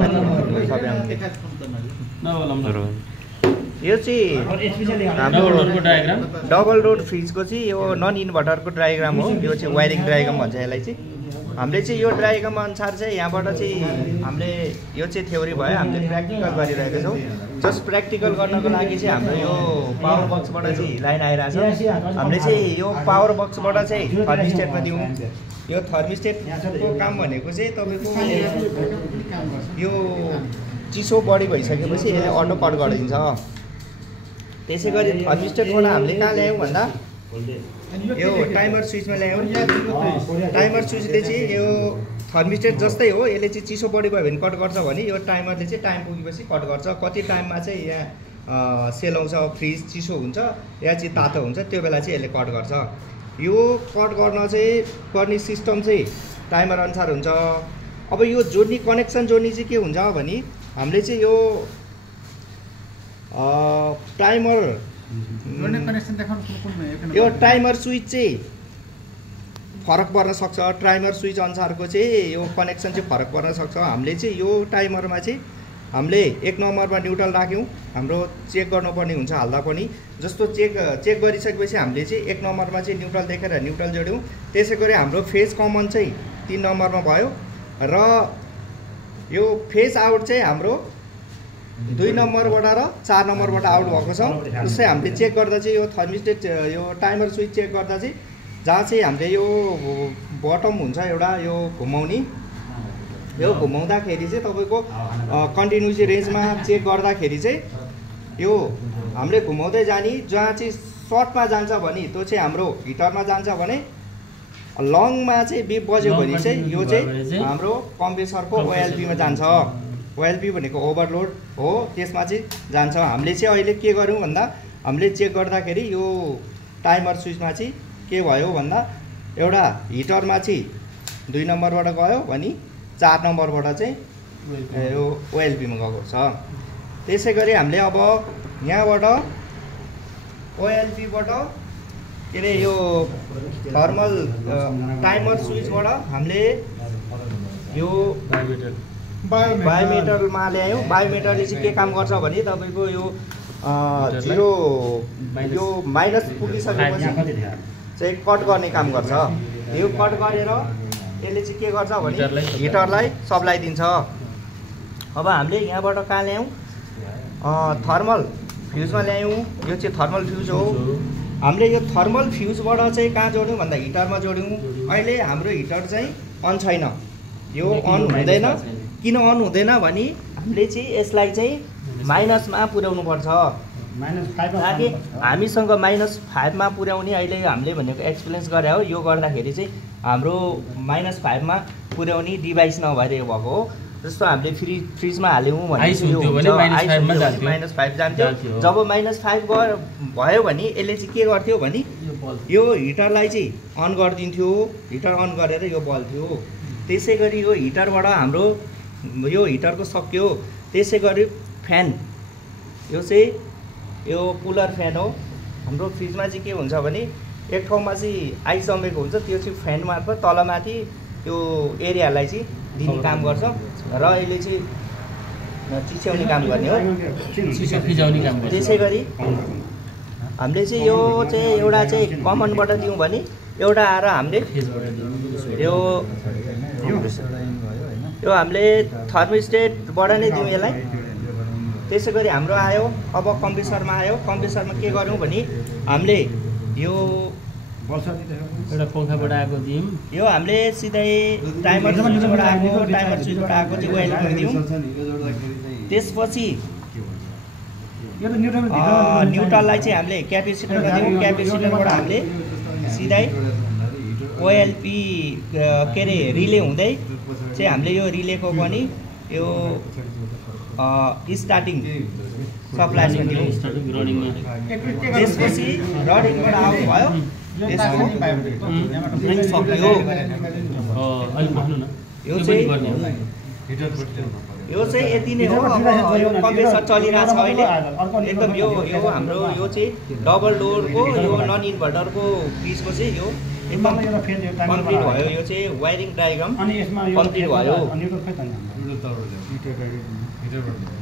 यो चाहिँ हाम्रो डबल डोर फ्रिजको चाहिँ यो नन इन्भर्टरको डायग्राम हो। यो चाहिँ वायरिङ डायग्राम भन्छ यसलाई चाहिँ। हामीले चाहिँ यो डायग्राम अनुसार चाहिँ यहाँबाट चाहिँ हामीले यो चाहिँ थ्योरी भयो, हामीले प्र्याक्टिकल गरिरहेका छौँ। जस्ट प्र्याक्टिकल गर्नको लागि चाहिँ हाम्रो यो पावर बक्सबाट चाहिँ लाइन आइरहेछ। हामीले चाहिँ यो पावर बक्सबाट चाहिँ थर्मिस्टेटमा दिउँ। यो थर्मिस्टेटको काम भनेको चाहिँ तपाईँको यो चिसो बढी भइसकेपछि यसले अटो कट गरिदिन्छ। त्यसै गरी थर्मिस्टेटबाट हामीले कहाँ ल्यायौँ भन्दा यो टाइमर स्विचमा ल्यायौँ। टाइमर स्विचले चाहिँ यो थर्मिस्टेट जस्तै हो, यसले चाहिँ चिसो बढी भयो भने कट गर्छ भने यो टाइमरले चाहिँ टाइम पुगेपछि कट गर्छ। कति टाइममा चाहिँ यहाँ सेलाउँछ, फ्रिज चिसो हुन्छ या चाहिँ तातो हुन्छ त्यो बेला चाहिँ यसले कट गर्छ। यो कट गर्न चाहिँ गर्ने सिस्टम चाहिँ टाइमर अनुसार हुन्छ। अब यो जोड्ने कनेक्सन जोड्ने चाहिँ के हुन्छ भने हामीले चाहिँ यो टाइमर यो टाइमर स्विच चाहिँ फरक पर्न सक्छ। टाइमर स्विच अनुसारको चाहिँ यो कनेक्सन चाहिँ फरक पर्न सक्छ। हामीले चाहिँ यो टाइमरमा चाहिँ हामीले 1 नम्बरमा न्युट्रल राख्यौँ। हाम्रो चेक गर्नुपर्ने हुन्छ हाल्दा पनि। जस्तो चेक गरिसकेपछि हामीले चाहिँ 1 नम्बरमा चाहिँ न्युट्रल देखेर न्युट्रल जोड्यौँ। त्यसै गरी हाम्रो फेज कमन चाहिँ 3 नम्बरमा भयो र यो फेज आउट चाहिँ हाम्रो 2 नम्बरबाट र 4 नम्बरबाट आउट भएको छ। जस्तै हामीले चेक गर्दा चाहिँ यो थर्मिस्टेट यो टाइमर स्विच चेक गर्दा चाहिँ जहाँ चाहिँ हामीले यो बटम हुन्छ एउटा यो घुमाउने, यो घुमाउँदाखेरि चाहिँ तपाईँको कन्टिन्युसी रेन्जमा चेक गर्दाखेरि चाहिँ यो हामीले घुमाउँदै जाने जहाँ चाहिँ सर्टमा जान्छ भने त्यो चाहिँ हाम्रो हिटरमा जान्छ भने लङमा चाहिँ बिप बज्यो भने चाहिँ यो चाहिँ हाम्रो कम्प्रेसरको ओएलपीमा जान्छ। ओएलपी भनेको ओभरलोड हो, त्यसमा चाहिँ जान्छ। हामीले चाहिँ अहिले के गर्यौँ भन्दा हामीले चेक गर्दाखेरि यो टाइमर स्विचमा चाहिँ के भयो भन्दा एउटा हिटरमा चाहिँ 2 नम्बरबाट गयो भने 4 नम्बरबाट चाहिँ यो ओएलपीमा गएको छ। त्यसै गरी हामीले अब यहाँबाट ओएलपीबाट के अरे यो थर्मल टाइमर स्विचबाट हामीले यो बायोमिटरमा ल्यायौँ। बायोमिटरले चाहिँ के काम गर्छ भने तपाईँको यो जिरो यो माइनस पुगिसकेपछि चाहिँ कट गर्ने काम गर्छ। यो कट गरेर यसले चाहिँ के गर्छ भने हिटरलाई सप्लाई दिन्छ। अब हामीले यहाँबाट कहाँ ल्यायौँ, थर्मल फ्युजमा ल्यायौँ। यो चाहिँ थर्मल फ्युज हो। हामीले यो थर्मल फ्युजबाट चाहिँ कहाँ जोड्यौँ भन्दा हिटरमा जोड्यौँ। अहिले हाम्रो हिटर चाहिँ अन छैन, यो अन हुँदैन। किन अन हुँदैन भने हामीले चाहिँ यसलाई चाहिँ माइनसमा पुर्याउनु पर्छ। ताकि हामीसँग -5मा पुर्याउने अहिले हामीले भनेको एक्सपिरियन्स गरे हो। यो गर्दाखेरि चाहिँ हाम्रो -5मा पुर्याउने डिभाइस नभएर भएको हो। जस्तो हामीले फ्रिजमा हाल्यौँ भने -5 जान्थ्यो। जब -5 भयो भने यसले चाहिँ के गर्थ्यो भने यो हिटरलाई चाहिँ अन गरिदिन्थ्यो। हिटर अन गरेर यो बल्थ्यो। त्यसै गरी यो हिटरबाट हाम्रो यो हिटरको सक्यो। त्यसै गरी फ्यान, यो चाहिँ यो कुलर फ्यान हो। हाम्रो फ्रिजमा चाहिँ के हुन्छ भने एक ठाउँमा चाहिँ आइस जमेको हुन्छ, त्यो चाहिँ फ्यान मार्फत तलमाथि त्यो एरियालाई चाहिँ दिने काम गर्छ र यसले चाहिँ चिच्याउने काम गर्ने हो, चिसो फिजाउने काम गर्छ। त्यसै गरी हामीले चाहिँ यो चाहिँ एउटा चाहिँ कमनबाट दिउँ भने एउटा आएर हामीले यो हामीले थर्मिस्टेटबाट नै दिउँ यसलाई। त्यसै गरी हाम्रो आयो अब कम्प्रेसरमा आयो। कम्प्रेसरमा के गऱ्यौँ भने हामीले यो एउटा पंखाबाट आएको दियौँ। यो हामीले सिधै टाइमर स्विचबाट आएको चाहिँ ओएलपी दियौँ। त्यसपछि न्युट्रललाई चाहिँ हामीले क्यापेसिटरमा दियौँ। क्यापेसिटरबाट हामीले सिधै ओएलपी के अरे रिले हुँदै चाहिँ हामीले यो रिलेको पनि यो स्टार्टिङ सप्लाईमा दियौँ। त्यसपछि रडिङबाट आउट भयो। यो चाहिँ यति नै हो। अब यो कम्प्रेसर चलिरहेको छ अहिले एकदम। यो हाम्रो यो चाहिँ डबल डोरको यो नन इन्भर्टरको फ्रिजको चाहिँ यो एकदम कम्प्लिट भयो। यो चाहिँ वायरिङ डायग्राम कम्प्लिट भयो। तलबाट ल्याऊ। इटा डाइरेक्ट हिटरबाट ल्याऊ।